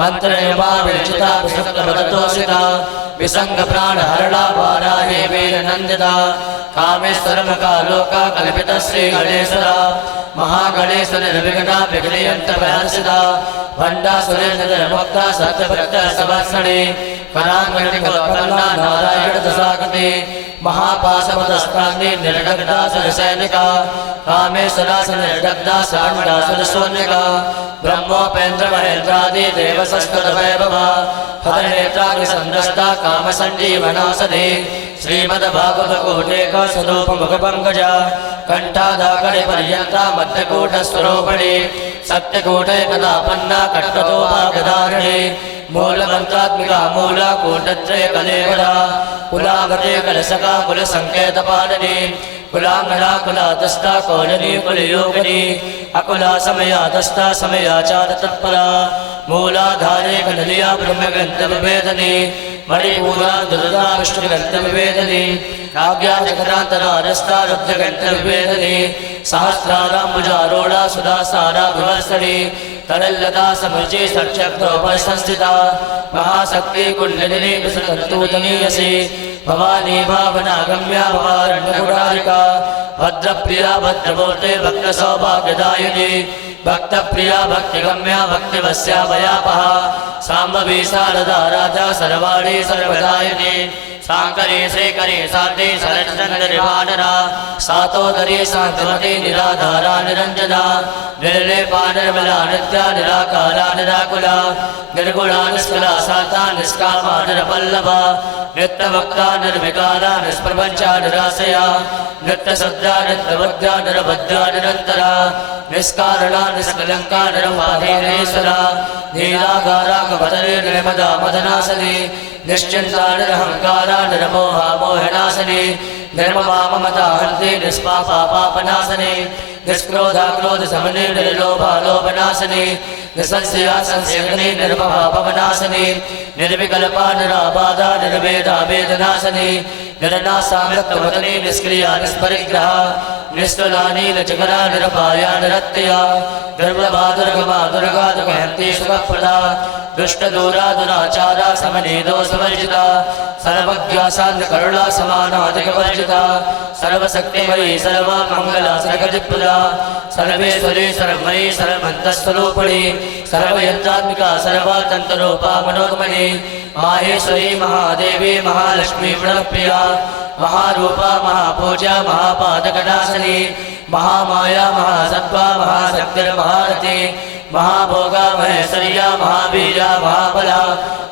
मंत्रयमा विरचिता विसुप्तपदतोषिता विसंग प्राण हरणा वाराहे वीर नंदिता कामेश्वर मुखालोका कल्पित श्री गणेशरा महागणेश निर्विघ्ना विघ्नयंत प्रहर्षिता भंडा सुरेंद्र भक्ता सत्यभक्त सवत्सणे करांगणि कल्पना नारायण दशाकृति महापाशवदस्त्रांनि निर्दग्धा सुरसैनिका कामेश्वरास निर्दग्धा सांडा सुरशून्यका ब्रह्मोपेन्द्र महेन्द्रादि देव संस्कृत वैभव हरनेत्राग्निसंदष्टा काम संजीवनासदे श्रीमद्भागवत कोटेक स्वरूप मुख पंकजा कंठादाकड़े पर्यंता मध्यकूट स्वरूपणे सत्यकूटे कदापन्ना कट्टतोपागधारिणे मूल मंत्रात्मिका मूला कूटत्रय कलेवरा कुलागते कलशका कुल संकेत पालनी कुलांगना कुलादस्ता कौलनी कुलयोगिनी अकुला समयादस्ता समयाचार तत्परा मूलाधारे कनलिया ब्रह्म ग्रंथ विभेदनी मणिपूरा दुर्गा विष्णु ग्रंथ विभेदनी काव्या चक्रांतरारस्ता रुद्र ग्रंथ विभेदनी सहस्राराम्बुजारूढ़ा सुधासारा विवर्षणी तरलता समृचि सचक्रोपर संस्थिता महाशक्ति कुंडलिनी विसृतन्तूतनीयसी भवानी भावना गम्या भवारण्यकुटारिका भद्रप्रिया भद्रमूर्ते भक्त सौभाग्यदायिनी भक्त प्रिया भक्तिगम्या भक्तिवस्या वयापहा साम्भवी शारदा राजा सर्वाणी सर्वदायिनी सांकरी श्रीकरी साध्वी सरचंद्रिवानरा सातोदरी शांतमती निराधारा निरंजना निर्लेपा निर्मला नित्या निराकारा निराकुला निर्गुणा निष्कला साता निष्कामा निरवल्लभा नित्यवक्ता निर्विकारा निष्प्रपंचा निराशया नित्यशुद्धा नित्यवद्या निरबद्धा निरंतरा निष्कारणा निष्कलंका निरवाधीनेश्वरा नीलागारा कपतरे निर्मदा मदनासनी निश्चिंता निरहंकारा निर्मोहा मोहनासनी निर्ममा ममता हन्ति निष्पापा पापनासनी निष्क्रोधा क्रोध समने निर्लोभा लोभनासनी निसंशया संशयग्नि निर्ममा पवनासनी निर्विकल्पा निराबाधा निर्वेदा वेदनासनी निरनासा मृत्युवतनी निष्क्रिया निष्परिग्रहा निष्ठुलानी लचकरा निरपाया निरत्यया दुर्लभा दुर्गमा दुर्गा दुर्गहन्ति सुखप्रदा दुष्टदूरा दुराचारा समने दोषवर्जिता सर्वज्ञा शान्त करुणा समानाधिकवर्जिता सर्वशक्तिमयी सर्वमंगला सर्वजित्प्रदा सर्वेश्वरी सर्वमयी सर्वमन्तस्वरूपिणी सर्वयन्त्रात्मिका सर्वतन्त्ररूपा मनोन्मनी माहेश्वरी महादेवी महालक्ष्मी प्रणप्रिया महारूपा महापूजा महापादकनाशिनी महामाया महासत्त्वा महाशक्तिर्महारथी महाभोगा महेश्वर्या महाबीजा महाबला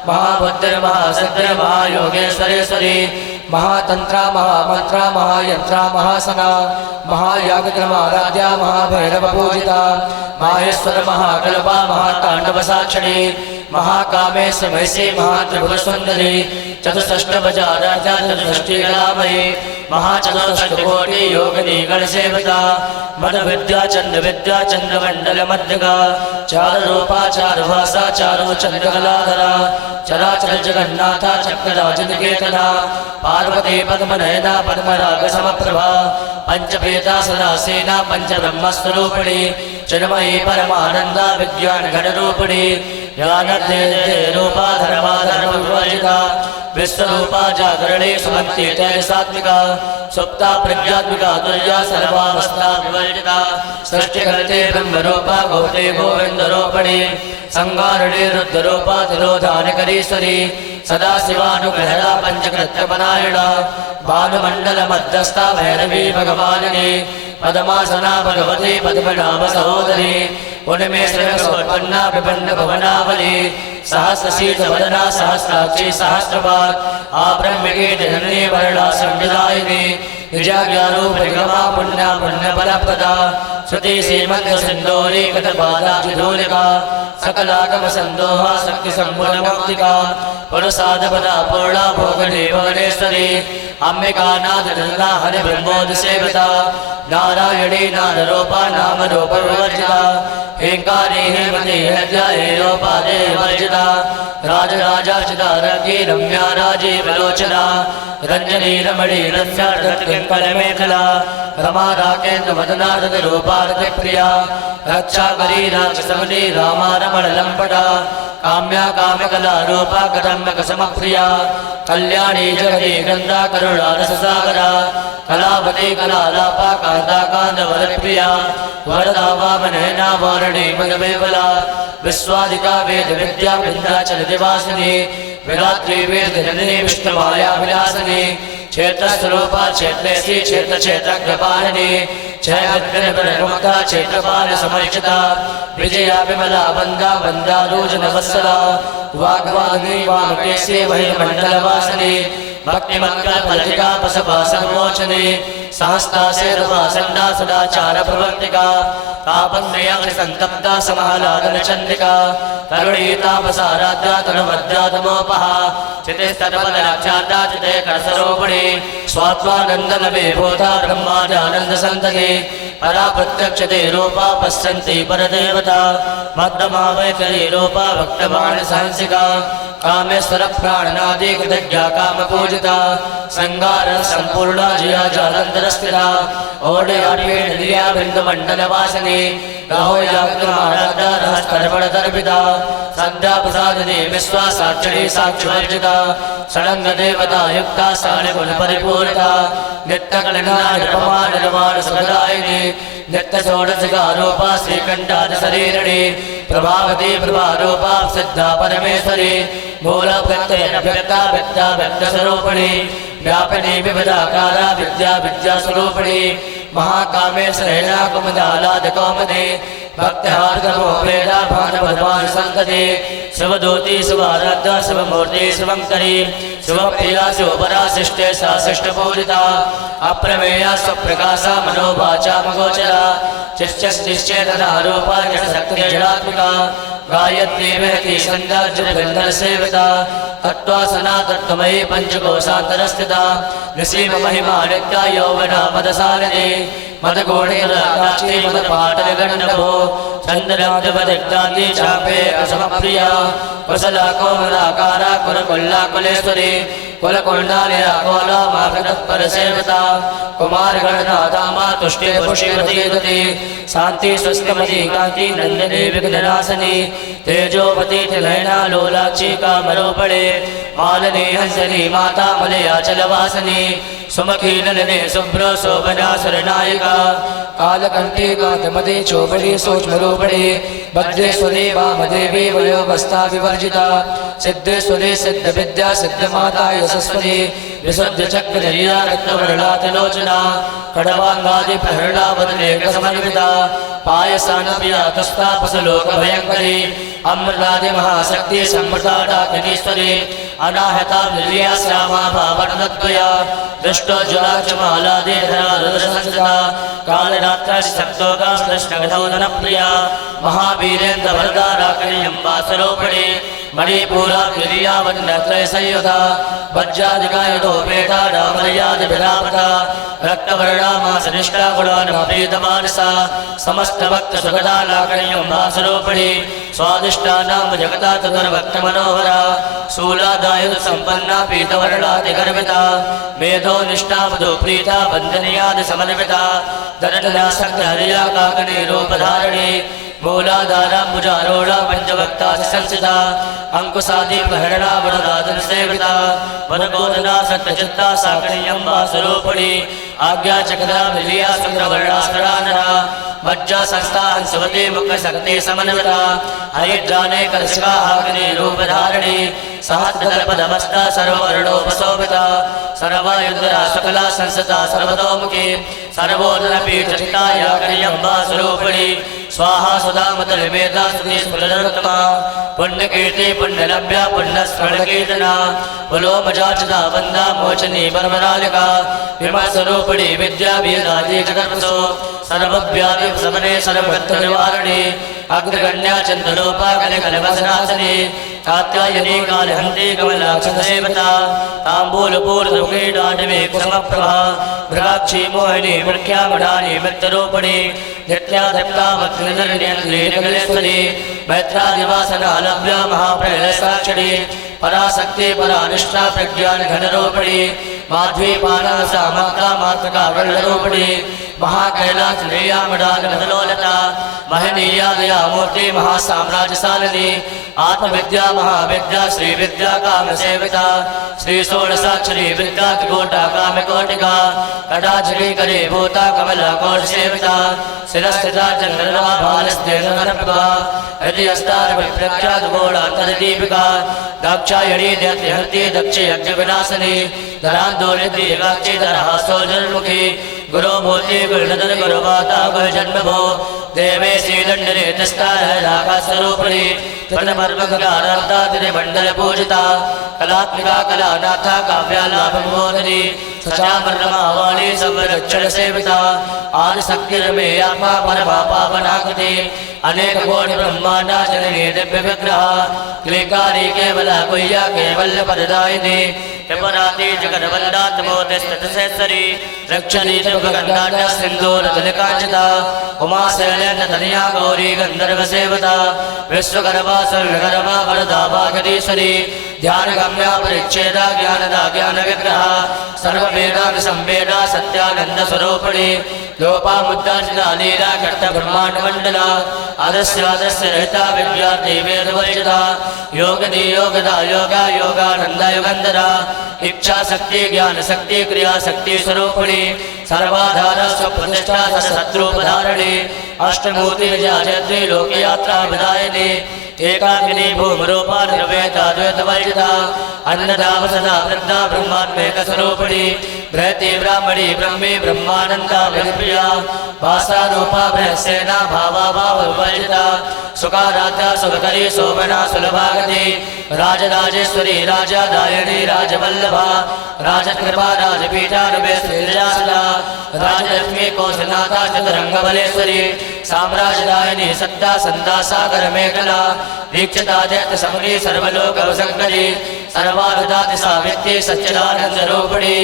महाभद्र महासिद्ध महायोगेश्वरेश्वरी महातंत्रा महामंत्रा महायंत्रा महासना महायागक्रमाराध्या महाभैरव पूजिता माहेश्वर महाकल्पा महातांडव साक्षिणी महाकामेश्वर महिषी महात्रिभुवन सुंदरी चतुष्टभुजा राजा चतुष्टी कलामयी महाचतुष्टकोटि योगिनी गणसेविता मद विद्या चंद्र मंडल मध्यगा चार रूपा चार भाषा चारो चंद्रकलाधरा चराचर जगन्नाथा चक्रराज निकेतना पार्वती पद्मनयना पद्मराग समप्रभा पंचपेता सदासेना पंच ब्रह्मस्वरूपिणी चिन्मयी परमानंदा विज्ञान घन रूपिणी ज्ञानदे रूपा धर्मा धर्म विवर्जिता विश्वरूपा जागरणे सुमंति तैसात्मिका सुप्ता प्रज्ञात्मिका तुल्या सर्वावस्था विवर्जिता सृष्टिकर्ते ब्रह्मरूपा गौते गोविंदरूपिणी संगारणे रुद्ररूपा तिरोधानकरीश्वरी सदा शिवानुग्रहणा पंचकृत्यपरायणा भानुमंडल मध्यस्था भैरवी भगवानिनी पद्मासना भगवती पद्मनाभ सहोदरी उनमें श्रेयसोत्पन्ना विपन्न भवनावली सहस्रशीर्ष वदना सहस्राक्षी सहस्रपाद आब्रह्मकी जननी वर्णा संविदायिनी निजा ज्ञानरूप निगमा पुण्या पुण्य फलप्रदा श्रुति श्रीमंत सिंदूरी कटबाधा धूलिका सकलागम संदोहा शक्ति संपूर्ण मुक्तिका पुरुषाद पदा पूर्णा भोगनी भुवनेश्वरी अंबिका नाथ नंदा हरि ब्रह्मोद सेविता नारायणी नाद रूपा नाम रूप विवर्जिता हेंकारी हेमती हृदया हेयोपादे वर्जिता राजराजाचिता रंगी रम्या राजीव लोचना रंजनी रमणी रम्या मेखला रमा राकेन्द्र वदना रूपा प्रिया रक्षा करी राक्षसमनी रामा रमण लंपटा काम्या कामकलारूपा कदम्बकसमप्रिया कल्याणी जगति गन्धा करुणा रससागरा कलावती कलालापा कान्ता कान्दवरप्रिया वरदा वामनयना वारिणी मदविमला विश्वादिका वेद विद्या विन्ध्याचलनिवासिनी विरात्रि वेदजननी विष्णुमाया विलासिनी क्षेत्रस्वरूपा क्षेत्रेसी क्षेत्रक्षेत्रज्ञपालिनी जयभद्रमुक्ता क्षेत्रपालसमर्चिता विजया विमला वन्दा वन्दालूजनवत्सला वाग्वादी वामकेशी महिमण्डलवासिनी भक्तिमङ्गलफलतिका पशुपा सर्वोचनी सहस्ता सेरुपा सन्ना सदाचार प्रवर्तिका तापत्रयाग्निसन्तप्ता समाह्लादनचन्द्रिका तरुणीतापसाराध्या तनुमद्यातमोपहा चितेस्तटपदलक्षार्धा चिते करसरोपणे स्वात्मानन्दनविभूता ब्रह्माजानन्दसन्तते परा प्रत्यक्षते रूपा पश्यन्ति परदेवता मध्यमा वैखरी रूपा भक्तमानसहंसिका कामेश्वर प्राणनादि कृतज्ञा कामपूजिता संगार संपूर्णा जिया जालंधरस्थिता ओडयार्पेणिया बिंदुमण्डलवासिनी राहोयाग्रमाराधा रहस्कर्पणदर्पिता सद्या प्रसादिनी विश्वासाक्षरी साक्षिवर्जिता षडङ्गदेवता युक्ता सालिगुणपरिपूरिता नित्यकलना निरुपमा निर्वाण सुखदायिनी नित्यषोडशिकारूपा श्रीकण्ठादिशरीरिणी प्रभावती प्रभारूपा सिद्धा परमेश्वरी मूलप्रत्ययव्यक्ता व्यक्ता व्यक्तस्वरूपिणी व्यापिनी विविधाकारा विद्या विद्यास्वरूपिणी महाकामेश्वरेणा कुमुदालादिकौमुदी भक्तिहार्गमो वेदा भानवद्वान् सन्तति शिवदूती शिवाराध्या शिवमूर्ति शिवङ्करी शिवप्रिया शिवपराशिष्टे सा शिष्टपूजिता अप्रमेया स्वप्रकाशा मनोवाचा मगोचरा चिश्चेतनारूपा जडशक्तिजडात्मिका गायत्री महती सन्ध्यार्जुनबन्धनसेविता तत्त्वासना तत्त्वमयी पञ्चकोशान्तरस्थिता निसीममहिमा नित्या यौवना मदसारिणी मदगोणीराक्षी मदपाटलगण्डभो चन्द्रनाथवदिग्धान्ती चापे असमप्रिया कुशला कोमलाकारा कुलकुल्लाकुलेश्वरी कुलकुण्डालिया कोला मातत्परसेविता कुमारगणनाथामा तुष्टे पुष्टिमतीगति शान्ति स्वस्तिमती कान्ति नन्दिनी विघ्ननाशनी तेजोवती तिलैना लोलाक्षी कामरूपिणी मालिनी हंसनी माता मलयाचलवासिनी सुमुखी नलिनी शुभ्र शोभना सुरनायिका कालकंठी कांतमती चोपड़ी सूक्ष्मरूपिणी भद्रेश्वरी वामदेवी वयोवस्था विवर्जिता सिद्धेश्वरी सिद्धविद्या सिद्धमाता यशस्वती विशुद्धचक्रधरीया रत्नवर्णातिलोचना खडवांगादि प्रहरणा वदनेकसमन्विता पायसानप्रिया तुष्टापसलोकभयङ्करी अमृतादि महाशक्ति सम्मृता डाकिनीश्वरी अनाहता निर्या श्यामा भावनद्वया दृष्टोज्ज्वलाक्षमालादिधरारुदरसंस्था कालरात्राशक्तोकाष्टगधौदनप्रिया महावीरेन्द्र वरदा राकण्यम्बासरूपिणी मणिपूरा निर्या वन्नत्रयसंयुधा वज्रादिकायुधोपेता डामरयादिभिरामता रक्तवर्णा मासनिष्ठा गुणानुप्रीतमानसा समस्तभक्तसुखदा लाकण्यम्बासरूपिणी स्वादिष्टानां जगता तदुर्भक्तमनोहरा शूलादायुधसम्पन्ना पीतवर्णादिगर्भिता मेधो निष्ठा मधुप्रीता वन्दनीयादिसमन्विता दरटनासक्तहर्या काकनी रूपधारिणी मूलाधाराम्बुजारूढा पञ्चभक्तासि संस्थिता अंकुशादि प्रहरणा वरदादन सेविता वनगोदना सत्यचित्ता साकण्यम्बासरूपिणी आज्ञा चक्रा विजया शुक्रवर्णासरानरा मज्जा संस्था हंसवती मुख शक्ति समन्विता हरिद्राने कलशिका हाकिनी रूपधारिणी सहस्रदलपदमस्ता सर्ववर्णोपशोभिता सर्वायुधरा सकला संसता सर्वतोमुखी सर्वोदरपीठचिता याकण्यम्बासरूपिणी स्वाहा सुधा मतलमेधा स्तुति स्फुरनोत्तमा पुण्यकीर्ति पुण्यलभ्या पुण्यस्मरणकीर्तना पुलोमजाचिता वन्दा मोचनी बर्मरालिका विमलस्वरूपिणी विद्या वेदादि जगत्सु सर्वव्याधि समने सर्वभक्तनिवारिणी अग्रगण्या चन्द्रलोपा कलिकलवसनासनी कात्यायनी कालहन्ती कमलाक्षसेवता ताम्बूलपूर्णमुखी दाण्डवी कुसुमप्रभा भ्राक्षी मोहिनी मृख्यामढानी मृत्यरूपिणी नित्याधप्ता मत्रिनलिनीश्वरी मैत्रादिवासना लभ्या महाप्रलयसाक्षिणी पराशक्ति परानिष्ठा प्रज्ञान घनरूपिणी माध्वीपाला सामका मातका वल्लरूपिणी महाकैलास मडालता महनीया दया मूर्ति महासाम्राज्यशालिनी आत्मविद्या महाविद्या श्री विद्या काम सेविता श्री षोडशाक्षरी विद्या त्रिकोटा काम कोटिका कटाक्षरी करे भूता कमला कोट सेविता शिरस्थिता चंद्रमा भालस्तेनप्रभा हृदयस्तार विप्रख्यात घोड़ान्तरदीपिका दाक्षायणी दैत्यहन्ति दक्ष यज्ञ विनाशिनी धरान्दोलिनी एकाक्षीधरः सोजन्मुखी गुरो भूति गुरुनदन गुरुमाता गुरुजन्मभो देवे श्रीदण्डने तस्तारकास्वरूपिणी त्वन्मर्मकारान्ता त्रिमण्डल पूजिता कलात्मिका कलानाथा काव्यालाभमोदिनी सचामर्णमावाणी संरक्षण सेविता आदिशक्तिरमे आत्मा परमा पावनाकृति अनेक कोटि ब्रह्मांडा जननी दिव्य विग्रह क्लेकारी केवला कुय्या केवल्य पददायिनी त्रिपुराती जगन्वन्दात्मोदिस्ततसेश्वरी रक्षणी त्रिभुवननाट्य सिन्दूरतिलकाञ्चिता उमा शैलेन्द्र तनया गौरी गन्धर्व सेवता विश्वकर्मा स्वर्णकर्मा वरदा वागीश्वरी ध्यान गम्या परिच्छेदा ज्ञानदा ज्ञान विग्रह सर्ववेदांग संवेदा सत्यानंद स्वरूपिणी लोपा मुद्दा लीला कर्त ब्रह्मांड मंडला आदस्य रहता विद्यार्थी वेद वैजदा योगदी योगदा योगा योगानंदा युगंधरा इच्छा शक्ति ज्ञान शक्ति क्रिया शक्ति स्वरूपिणी सर्वाधार स्वप्रतिष्ठा शत्रुपधारिणी अष्टमूर्ति विजयत्री लोक यात्रा विदायिनी एकाकिनी भूमरूपा निर्वेदा द्वैत वैजदा अन्नदा वसदा वृद्धा ब्रह्मात्मेक स्वरूपिणी बृहति ब्राह्मणी ब्रह्मी ब्रह्मानंदा विप्रिया भाषा रूपा बृहस्सेना भावा भाव वैजदा सुखाराध्या सुखकरी शोभना सुलभागति राजराजेश्वरी राजादायिनी राजवल्लभा राजकृपा राजपीठानुमे श्रीराजला राजलक्ष्मी कौशलनाथा चतुरंगबलेश्वरी साम्राज्यदायिनी सत्ता संदा सागर मेखला दीक्षिता दैत्य समरी सर्वलोक संकरी सर्वाधिदाति सावित्री सच्चिदानंद रूपिणी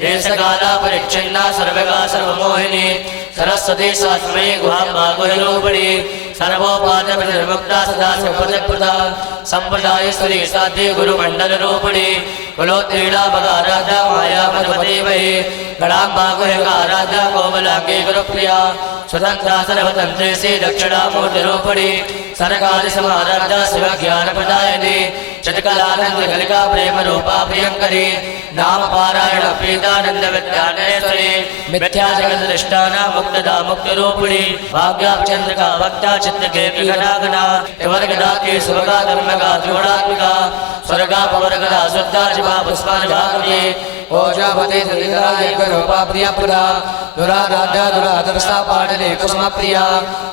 देशकाला परिच्छिन्ना सर्वगा सर्वमोहिनी सरस्वती सास्मयी गुहाम्बा गुहरूपिणी सर्वोपात निर्मुक्ता सदा सुपदप्रदा संप्रदायेश्वरी साध्य गुरुमंडल रूपिणी कुलोत्रीणा भगाराधा माया मधुमती वही गणाम्बा गुहकाराधा कोमलांगी गुरुप्रिया स्वतंत्रा सर्वतंत्रे से दक्षिणामूर्ति रूपिणी सरकारी समाराधा शिव ज्ञान प्रदायिनी चटकलानंद कलिका प्रेम रूपा प्रियंकरी नाम पारायण प्रीतानंद विद्यानेश्वरी मिथ्या जगत दृष्टाना मुक्तदा मुक्त रूपिणी भाग्या चंद्रका भक्ता चित्त के विघनागना वर्गदा की सुभगा धर्मगा द्रोणात्मिका स्वर्गा पवर्गदा शुद्धा शिवा पुष्पान भागवी ओजापति रूपा प्रिया प्रदा दुराराध्या दुराधर्षा पाटले कुसुम प्रिया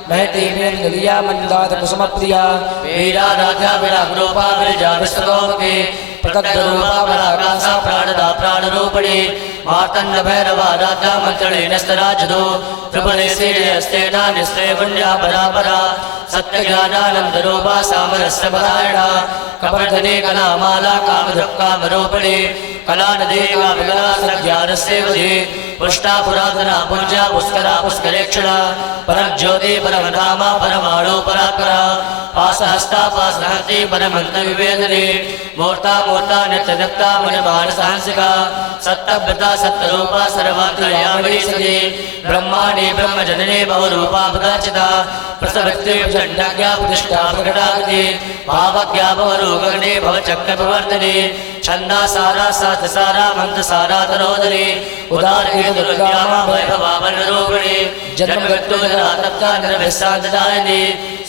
महती मेलिया मंदात कुसुम प्रिया वीराराध्या विराग रूपा विरजा विश्वगोपी प्रकट रूपा पराकाशा प्राणदा प्राण रूपिणी मार्तंड भैरवा राधा मंत्री नस्तराजदो त्रिपुरे सीडे अस्तेना निस्ते पुण्या परापरा सत्य ज्ञानानंद रूपा सामरस्य परायणा कपर्धने कला माला काम काम रूपिणी कला नदेवा विकला ज्ञानस्य वधि पुष्टा पुरातना पुंजा पुष्करा पुष्करेक्षणा परम ज्योति परम धामा परमाणु परात्परा पासहस्ता पासहस्ती परमंत विवेदने मूर्ता मूर्ता नित्य नित्ता मणिमान सांसिका सत्तव्यता सत्तरूपा सर्वान्तर्यामिनी सती ब्रह्माणि ब्रह्मजननी बहुरूपा पदाचिता प्रसवृत्ति चण्डाज्ञा प्रतिष्ठा प्रकटाकृति भावज्ञा बहुरूपगणे भवचक्रप्रवर्तने छन्दा सारा सात सारा मंत्र सारा तरोदरी उदार दुर्गा वैभवावन रूपिणी जन्म मृत्यु जरा तप्ता निर्विशांतदायिनी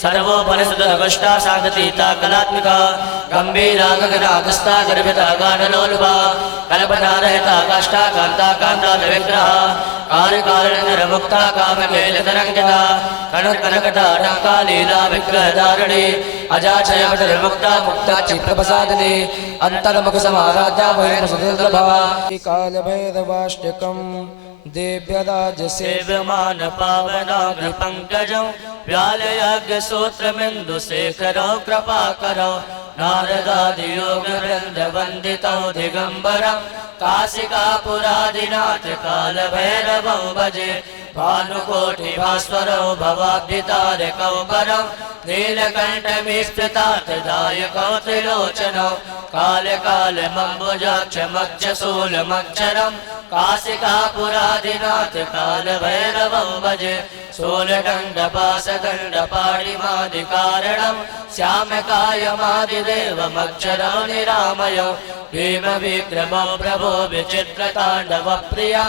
सर्वोपनिषदवष्टा शांततीता कलात्मिका गंभीरा गगनागस्ता गर्भिता गानलोलुभा कल्पना रहता काष्ठा कांता कांता विग्रह कार्य कारण निर्मुक्ता काम केल तरंगिता कनक कनकटा टंका लीला विग्रह धारिणी अजाचय निर्मुक्ता मुक्ता चित्र प्रसादिनी अंतर्मुख समाराध्या वैन सुदुर्लभा काल भैरवाष्टकम देव्यराज सेव्यमान पावनाग्र पंकजं व्यालयज्ञ सूत्र बिंदु शेखरो कृपा करो नारदादि योग वृंद वंदितो दिगंबरं काशिका पुरादिनाथ काल भैरवं भजे भानुकोटि भास्वरो भवाब्धितारकौ परौ नीलकण्ठमिस्फुतार्थदायकौ त्रिलोचनौ कालकालमम्बुजाक्षमक्षशूलमक्षरं काशिकापुरादिनाथ कालभैरवं भजे शूलदण्डपाशदण्डपाणिमादिकारणं श्यामकायमादिदेवमक्षरं निरामयौ भीमविक्रमो प्रभो विचित्रताण्डवप्रिया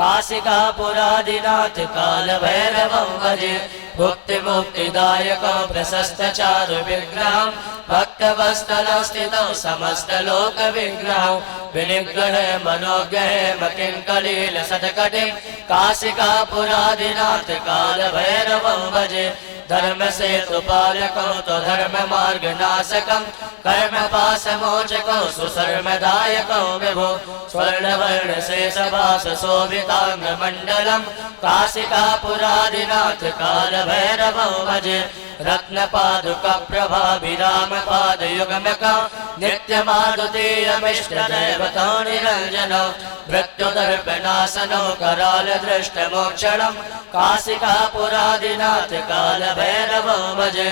काशिकापुरादिनाथ कालभैरवं भजे भुक्तिमुक्तिदायकं प्रशस्तचारुविग्रहं भक्तवत्सलस्थितं समस्तलोकविग्रहं विनिग्रहे मनोग्रहे मकिङ्कलीलसत्कटिं काशिकापुरादिनाथ कालभैरवं भजे धर्मसेतुपालकं त्वधर्ममार्गनाशकं कर्मपाशमोचकं सुशर्मदायकं विभो स्वर्णवर्णशेषवासशोभिताङ्गमण्डलं काशिकापुरादिनाथ कालभैरवं भजे रत्नपादुकप्रभाभिरामपादयुगमकं नित्यमारुतीयमिष्टदैवतं निरञ्जनं मृत्युदर्पणासनं करालदृष्टमोक्षणं काशिकापुरादिनाथ कालभैरवं भजे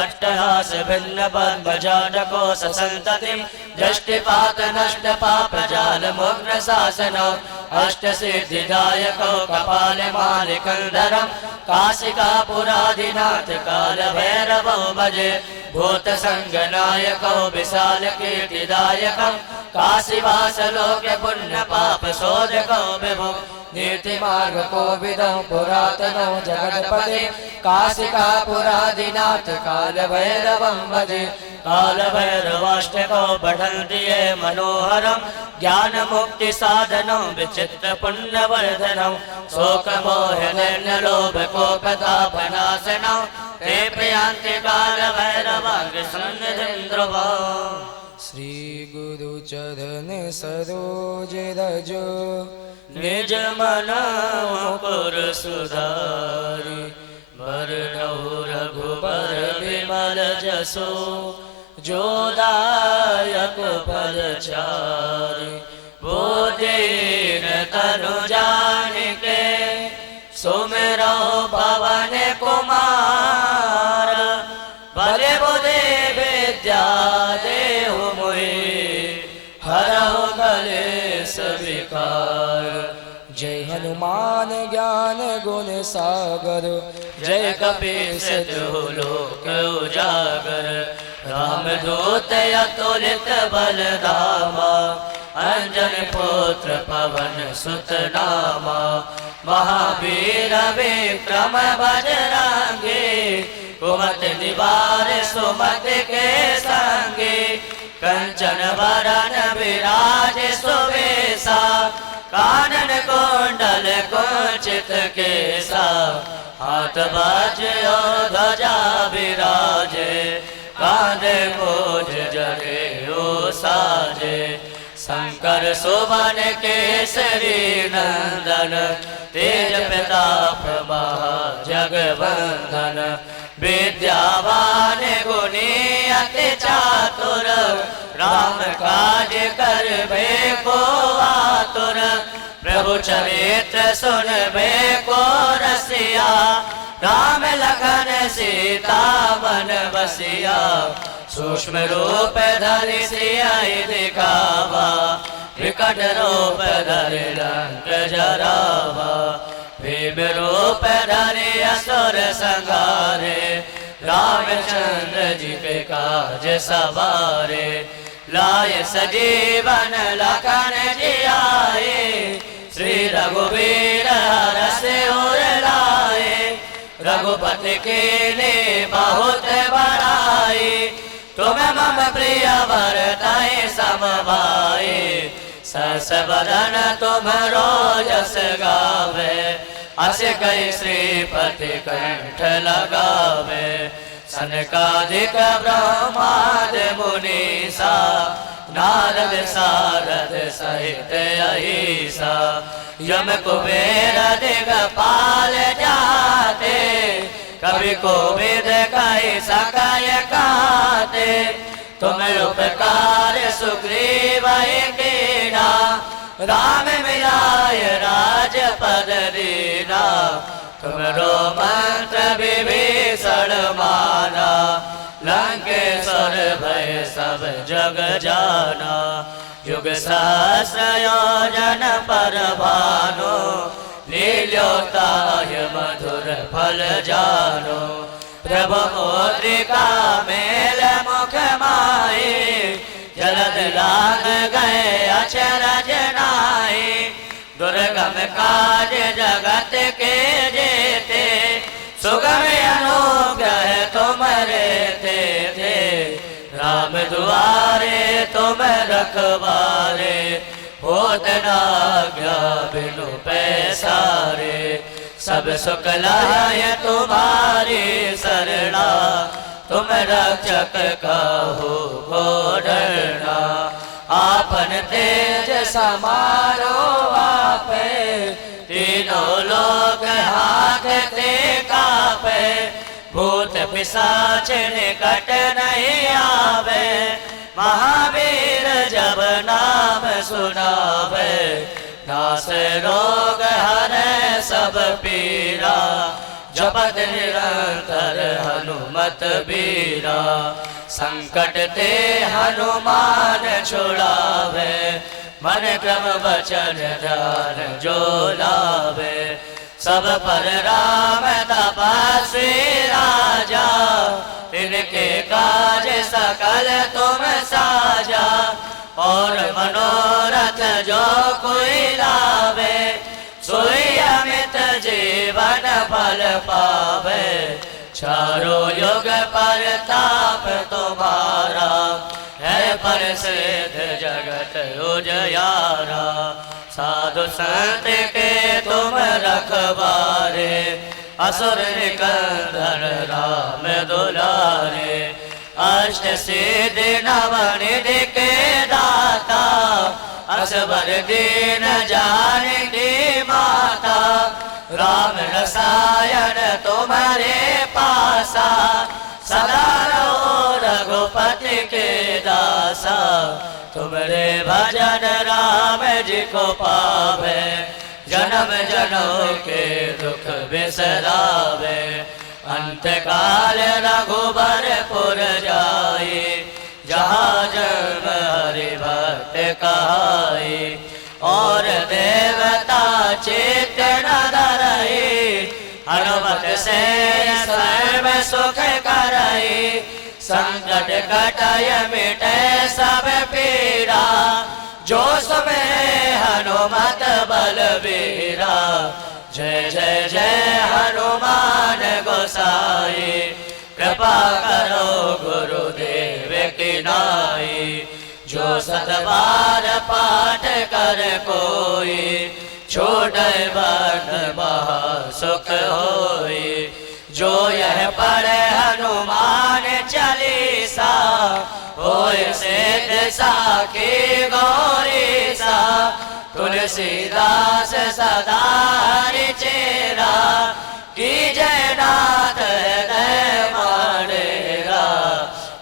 अट्टहास भिन्नपद्मजाटकोशसन्ततिं दृष्टिपातनष्टपापजालमुग्नशासनम् अष्टसिद्धिदायकौ कपालमालिकन्धरं काशिकापुरादिनाथ कालभैरवं भजे भूतसङ्गनायकौ विशालकीर्तिदायकं काशीवासलोक्यपुण्यपापशोधकौ विभो नीतिमार्गकोविदं पुरातनौ जगत्पते काशिकापुरादिनाथ कालभैरवं भजे कालभैरवाष्टकौ पठन्ति ये मनोहरं ज्ञानमुक्तिसाधनं विचित्रपुण्यवर्धनं शोकमोहनलोभकोपतापनाशनं ते प्रयान्ति कालभैरवाङ्गसन्निधिं ध्रुवम् श्री गुरु चरण सरोज रज निज मन मुकुर सुधारि वरनहु रघुबर विमल जसो जोदायक फलचारि बोधेन तनु जानिके सुमिरौ पवन कुमार भले बुद्धि विद्या देहु मोहि हरहु कलेश विकार जय हनुमान ज्ञान गुण सागर जय कपीस तिहु लोक उजागर रामदूत अतुलित बलधामा अंजन पुत्र पवन सुत नामा महावीर विक्रम बजरंगी कुमति निवार सुमति के संगी कंचन वरन विराज सुवेशा कानन कुंडल कुंचित केसा हाथ बाजो ध्वजा विराजे कांधे बोझ जगे ओ साजे शंकर सुवन केसरी नंदन तेज प्रताप महाजगवंदन विद्यावान गुणी अति चातुर राम काज करबे को आतुर प्रभु चरित्र सुनबे को रसिया राम लखन सीता मन बसिया सूक्ष्म रूप धरि सियाहि दिखावा विकट रूप धरि लंक जरावा भीम रूप धरि असुर संहारे रामचंद्र जी के काज सवारे लाए सजीवन लखन जियाए श्री रघुवीर हरष उर लाए रघुपति के ने बहुत बड़ाई तुम मम प्रिय भरताए समभाए सस बदन तुम्हारो जस गावे अस कई श्रीपति कंठ लगावे सनकादिक ब्रह्मादि मुनीसा नारद सारद सहित अहिसा यम कुबेर दिगपाल जाते कभी कोविद कई सकय काते तुम उपकार सुग्रीव कीना राम मिलाय राजपद दीना, तुमरो मंत्र विभीषण माना, लंकेश्वर भय सब जग जाना। युग सहस्र योजन पर भानो, लील्योताय मधुर फल जानो। प्रभु मुद्रिका मेल मुख माहे, जलद लाग गए अचरज नाहि। दुर्गम काज जगत के जेते, सुगम अनुग्रह तुमरे थे। राम दुआरे तुम रखवारे, होत न आज्ञा बिनु पैसारे। सब सुख लाय तुम्हारी शरणा, तुम रक्षक काहू को डरना। आपन तेज समारो आपे, तीनों लोक हांकते कापे। भूत पिशाच निकट नहीं आवे, महावीर जब नाम सुनावे। नास रोग हरै सब पीरा, जपत निरंतर हनुमत बीरा। संकट ते हनुमान छुड़ावे, मन क्रम वचन ध्यान जो लावे। सब पर राम तपस्वी राजा, इनके काज सकल तुम साजा। और मनोरथ जो कोई लावे, सोई अमित जीवन फल पावे। चारों युग परताप तुम्हारा, है प्रसिद्ध जगत उजियारा। साधु संत के तुम रखवारे, असुर निकंदन राम दुलारे। अष्ट सिद्धि नव निधि के दाता, असबर दीन जानकी माता। राम रसायन तुम्हारे पासा, सदा रहो रघुपति के दासा। तुमरे भजन राम जी को पावे, जन्म जन्म के दुख बिसरावे। अंत काल रघुबरपुर जाए, जहाँ जन्म हरि भक्त कहाए। और देवता चित्त न धरई, हनुमत से सर्व सुख करई। संकट कटय मिटे सब पीड़ा, जो सुमिरे हनुमत बलबीरा। जय जय जय हनुमान गोसाई, कृपा करो गुरुदेव की नाई। जो सतबार पाठ कर कोई, छोटे बन महा सुख होई। जो यह पढ़े हनुमान चालीसा, होय सिद्ध साखी गौरीसा। तुलसीदास सदा हरि चेरा, की जय नाथ हृदय माडेरा।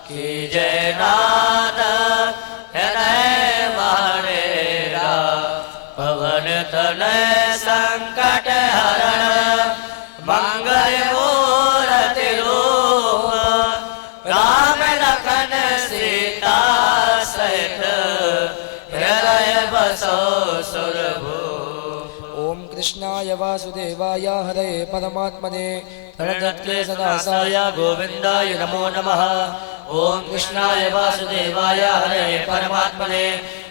की जय नाथ हृदय माडेरा। पवन तनय संकट हरण, मंगल मूर्ति रूप। राम लखन सीता सहित, हृदय बसो सुरभूप। ओम कृष्णाय वासुदेवाय हरे परमात्मने, प्रणतक्लेशनाशाय गोविन्दाय नमो नमः। ओम कृष्णाय वासुदेवाय हरे परमात्मने,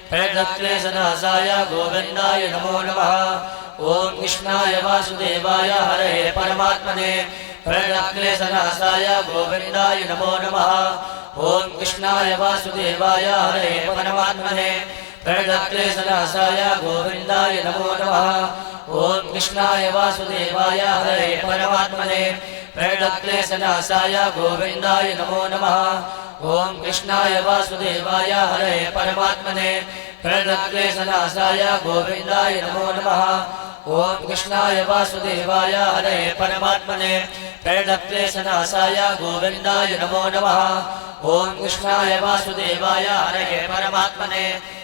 प्रणतक्लेशनाशाय गोविन्दाय नमो नमः। ओम कृष्णाय वासुदेवाय हरे परमात्मने, प्रणतक्लेशनाशाय गोविन्दाय नमो नमः। ओम कृष्णाय वासुदेवाय हरे परमात्मने, प्रणतक्लेशनाशाय गोविन्दाय नमो नमः। ओम कृष्णाय वासुदेवाय हरे परमात्मने, प्रणतक्लेशनाशाय गोविन्दाय नमो नमः। ओम कृष्णाय वासुदेवाय हरे परमात्मने, प्रणतक्लेशनाशाय गोविन्दाय नमो नमः। ओम कृष्णाय वासुदेवाय हरे परमात्मने, प्रणतक्लेशनाशाय गोविन्दाय नमो नमः। ओम कृष्णाय वासुदेवाय हरे परमात्मने,